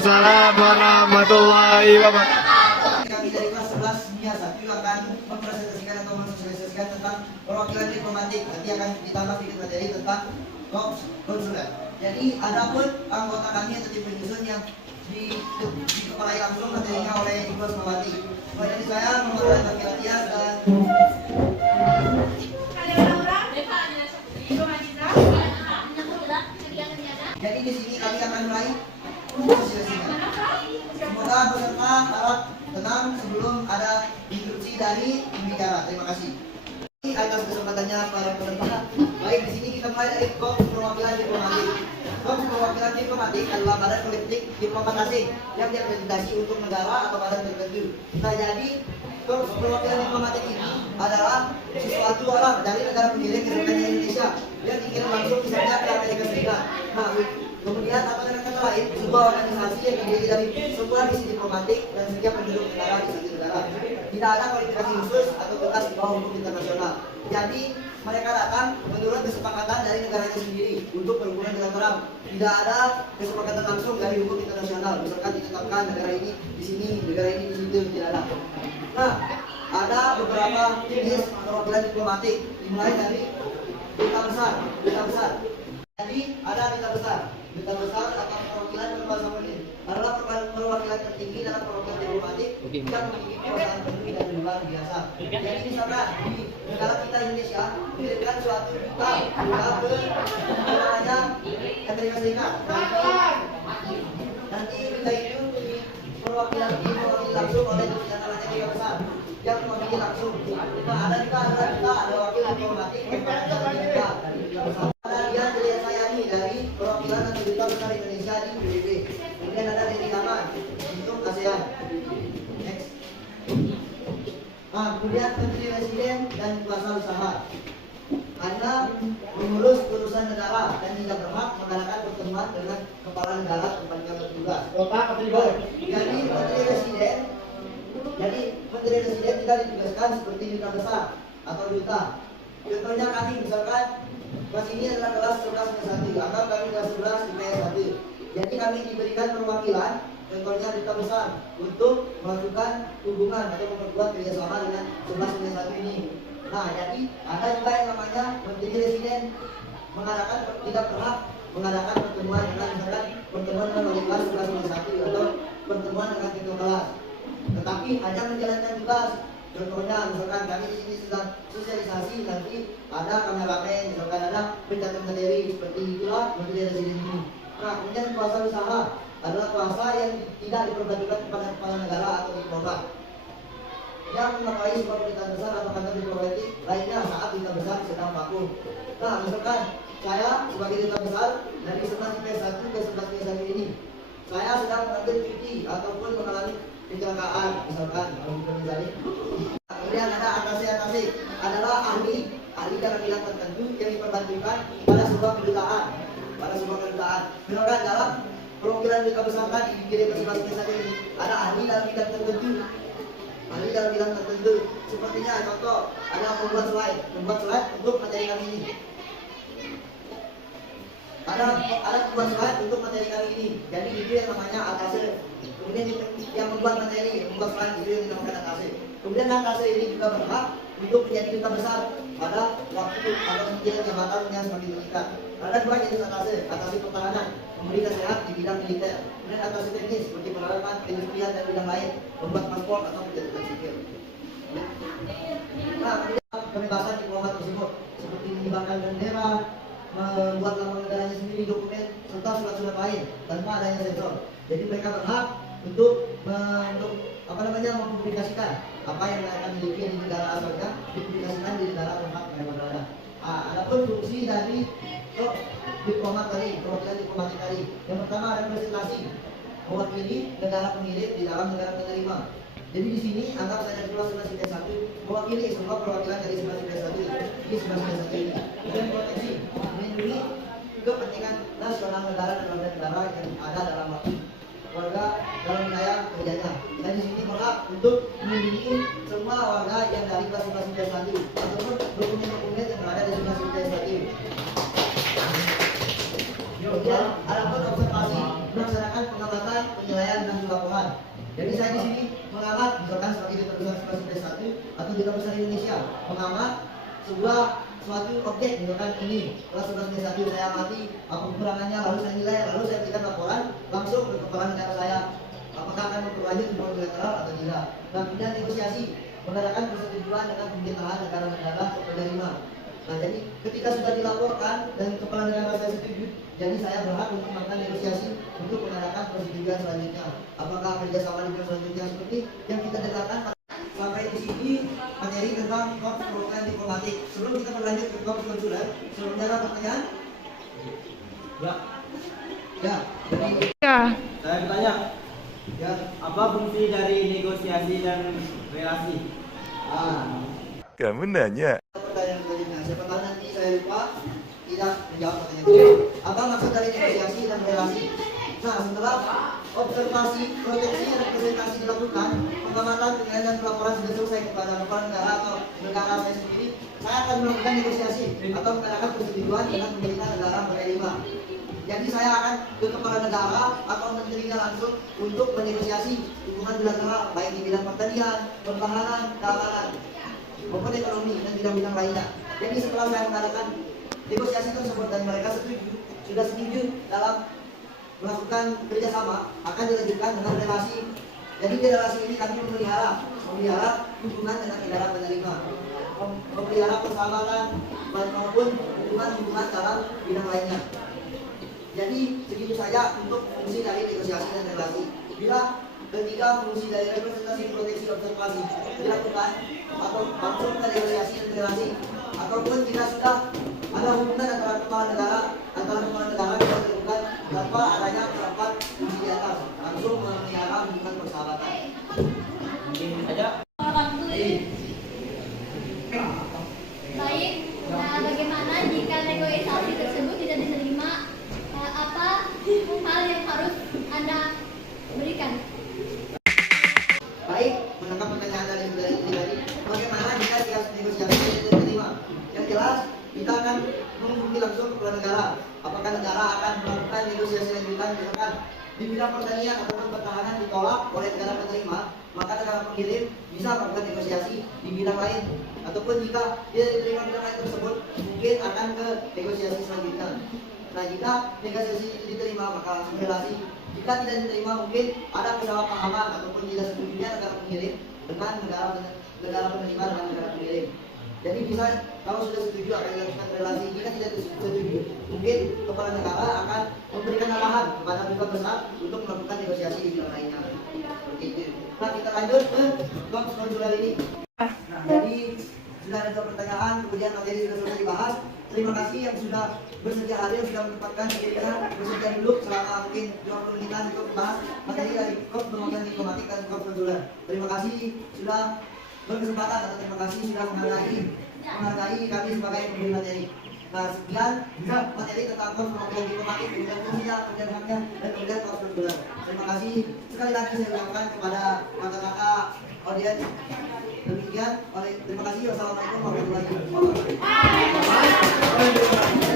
Waalaikumsalam warahmatullahi wabarakatuh. Kami dari kelas 11 biasa juga akan mempresentasikan atau mensosialisasikan tentang perwakilan diplomatik. Nanti akan ditambah sedikit materi tentang konsuler. Jadi ada pun anggota kami atau tim penyusun yang dikepalai langsung materinya oleh Ibu Asmawati. Dari saya Muhammad Bakir Atias dan jadi di sini kami akan mulai sosialisasinya. Semoga peserta harap tenang sebelum ada instruksi dari pembicara. Terima kasih. Atas kesempatannya para peserta. Baik, di sini kita mulai dari Korps Perwakilan Diplomatik. Korps Perwakilan Diplomatik adalah badan politik diplomat asing yang diakreditasi untuk negara atau badan tertentu. Nah, jadi Korps Perwakilan Diplomatik ini adalah sesuatu orang dari negara pengirim kedudukannya Indonesia yang dikirim langsung misalnya ke Amerika Serikat. Nah, kemudian atau dengan kata lain, sebuah organisasi yang terdiri dari semua misi diplomatik dan setiap penduduk negara di satu negara. Tidak ada kualifikasi khusus atau tugas di bawah hukum internasional. Jadi mereka datang menurut kesepakatan dari negaranya sendiri untuk berhubungan dengan orang. Tidak ada kesepakatan langsung dari hukum internasional. Misalkan ditetapkan negara ini di sini, negara ini di situ, tidak ada. Nah, ada beberapa jenis perwakilan diplomatik. Dimulai dari duta besar. Jadi ada duta besar atau perwakilan berbahasa Inggris adalah perwakilan tertinggi dalam perwakilan diplomatik yang memiliki kekuasaan penuh dan luar biasa. Jadi misalkan di negara kita Indonesia mengirimkan suatu duta ke namanya Amerika Serikat. Nanti duta itu perwakilan langsung oleh yang namanya duta besar yang memiliki langsung. Nah, ada juga ada wakil diplomatik yang juga dari duta besar. Dari perwakilan atau duta besar Indonesia di PBB. Kemudian ada dari Taman untuk ASEAN. Next. Nah, kemudian Menteri Residen dan kuasa usaha. Anda mengurus urusan negara dan tidak berhak mengadakan pertemuan dengan kepala negara tempatnya bertugas. Jadi Menteri Residen tidak ditugaskan seperti duta besar atau duta. Contohnya kami misalkan kelas ini adalah kelas 11 1. Anggap kami kelas 11 IPS 1. Jadi kami diberikan perwakilan, contohnya duta besar, untuk melakukan hubungan atau memperkuat kerjasama dengan 11 1 ini. Nah, jadi ada juga yang namanya Menteri Residen mengadakan tidak pernah mengadakan pertemuan dengan misalkan pertemuan dengan wali kelas 11 1 atau pertemuan dengan ketua kelas. Tetapi hanya menjalankan tugas. Contohnya misalkan kami di sini sedang sosialisasi, nanti ada kameramen, misalkan ada pencatat materi seperti itulah Menteri Residen ini. Nah, kemudian kuasa usaha adalah kuasa yang tidak diperbantukan kepada kepala negara atau diplomat yang memakai sebuah pemerintahan besar atau kantor diplomatik lainnya saat duta besar sedang vakum. Nah, misalkan saya sebagai duta besar dari 11 IPS 1 ke 11 IPS 1 ini, saya sedang mengambil cuti ataupun mengalami kecelakaan, misalkan kemudian ada atase adalah ahli dalam bidang tertentu yang diperbantukan pada sebuah kedutaan. Misalkan dalam perwakilan duta besar tadi dikirim ke sebagai saja ini ada ahli dalam bidang tertentu. Sepertinya contoh ada membuat slide untuk materi kami ini. Ada membuat slide untuk materi kami ini. Jadi itu yang namanya atase. Kemudian yang membuat materi, membuat slide itu yang dinamakan atase. Kemudian atase ini juga berhak untuk menjadi duta besar pada waktu atau menjadi jabatan yang semakin meningkat. Ada dua jenis atase pertahanan, memberi nasihat di bidang militer. Kemudian atase teknis seperti peralatan, perindustrian dan bidang lain, membuat paspor atau penjatuhan sipil. Nah, kemudian kebebasan diplomat tersebut seperti mengibarkan bendera, membuat lambang negaranya sendiri, dokumen serta surat-surat lain tanpa adanya sensor. Jadi mereka berhak untuk mempublikasikan apa yang mereka miliki di negara asalnya, dipublikasikan di negara tempat mereka berada. Adapun fungsi dari diplomat tadi, perwakilan diplomatik tadi, yang pertama representasi, mewakili negara pengirim di dalam negara penerima. Jadi di sini anggap saja di kelas 11 IPS 1 mewakili semua perwakilan dari 11 IPS 1 di 11 IPS 1 ini. Dan proteksi, melindungi kepentingan nasional negara dan warga negara yang ada dalam warga dalam wilayah kerjanya. Dan di sini berhak untuk melindungi semua warga yang dari kelas 11 IPS 1 ataupun dokumen-dokumen yang berada di 11 IPS 1. Kemudian ada pun observasi melaksanakan pengamatan, penilaian, dan laporan. Jadi saya di sini mengamat, misalkan sebagai Duta Besar Presiden 1 atau Duta Besar Indonesia, mengamat sebuah suatu objek, misalkan ini kelas 11 1 saya amati apa kekurangannya, lalu saya nilai, lalu saya berikan laporan langsung ke kepala negara saya, apakah akan memperlanjut hubungan bilateral atau tidak. Dan kemudian negosiasi, mengadakan persetujuan dengan pemerintahan negara-negara penerima. Nah, jadi ketika sudah dilaporkan dan kepala negara saya setuju, jadi saya berhak untuk melakukan negosiasi untuk mengadakan persetujuan selanjutnya. Apakah kerjasama dengan selanjutnya seperti yang kita dengarkan sampai di sini materi tentang program diplomatik. Sebelum kita berlanjut ke konsuler, sebelumnya ada pertanyaan? Ya. Ya. Jadi, Ya, Saya bertanya, ya. apa fungsi dari negosiasi dan relasi? Ah. Kamu nanya. Pertanyaan berikutnya, siapa tahu nanti saya lupa tidak menjawab pertanyaan itu. Apa maksud dari negosiasi dan relasi? Nah, setelah observasi, proteksi, dan implementasi dilakukan, pengamatan, penilaian, dan pelaporan sudah selesai kepada kepala negara atau negara saya sendiri, saya akan melakukan negosiasi atau mengadakan persetujuan dengan pemerintah negara penerima. Jadi saya akan ke kepala negara atau menterinya langsung untuk menegosiasi hubungan bilateral baik di bidang pertanian, pertahanan, keamanan, maupun ekonomi dan bidang-bidang lainnya. Jadi setelah saya mengadakan negosiasi tersebut dan mereka sudah setuju dalam melakukan kerjasama, akan dilanjutkan dengan relasi. Jadi di relasi ini kami memelihara hubungan dengan negara penerima, memelihara persahabatan maupun hubungan dalam bidang lainnya. Jadi segitu saja untuk fungsi dari negosiasi dan relasi. Bila ketika fungsi dari representasi proteksi observasi dilakukan atau langsung ke negosiasi dan relasi, ataupun jika sudah ada hubungan antara kepala negara yang dilakukan tanpa adanya rapat fungsi di atas, langsung memelihara hubungan persahabatan. Mungkin saja. Baik, nah bagaimana jika negosiasi tersebut tidak diterima? Apa hal yang harus Anda berikan? Baik, menangkap pertanyaan dari tadi, bagaimana jika negosiasi tidak diterima? Yang jelas, kita akan menghubungi langsung kepala negara. Apakah negara akan melakukan negosiasi lanjutan, misalkan di bidang pertanian ataupun pertahanan ditolak oleh negara penerima, maka negara pengirim bisa melakukan negosiasi di bidang lain. Ataupun jika tidak diterima bidang lain tersebut, mungkin akan ke negosiasi selanjutnya. Nah, jika negosiasi diterima, maka langsung relasi. Jika tidak diterima, mungkin ada kesalahpahaman ataupun tidak setujunya negara pengirim dengan negara penerima dan negara pengirim. Jadi bisa kalau sudah setuju akan dilakukan relasi. Jika tidak setuju, mungkin kepala negara akan memberikan arahan kepada duta besar untuk melakukan negosiasi di bidang lainnya. Seperti itu. Nah, kita lanjut ke konsuler ini. Nah, jadi sudah ada pertanyaan, kemudian materi sudah selesai dibahas. Terima kasih yang sudah bersedia hadir, sudah menyempatkan dirinya bersedia duduk selama mungkin 20 menitan untuk membahas materi dari Korps Pengembangan Diplomatik dan Korps Konsuler. Terima kasih sudah berkesempatan atau terima kasih sudah menghargai kami sebagai pemberi materi. Nah, sekian materi tentang Korps Pengembangan Diplomatik, kemudian fungsinya, kemudian haknya, dan kemudian Korps Konsuler. Terima kasih sekali lagi saya ucapkan kepada kakak-kakak audiens. Demikian, terima kasih. Wassalamualaikum warahmatullahi wabarakatuh.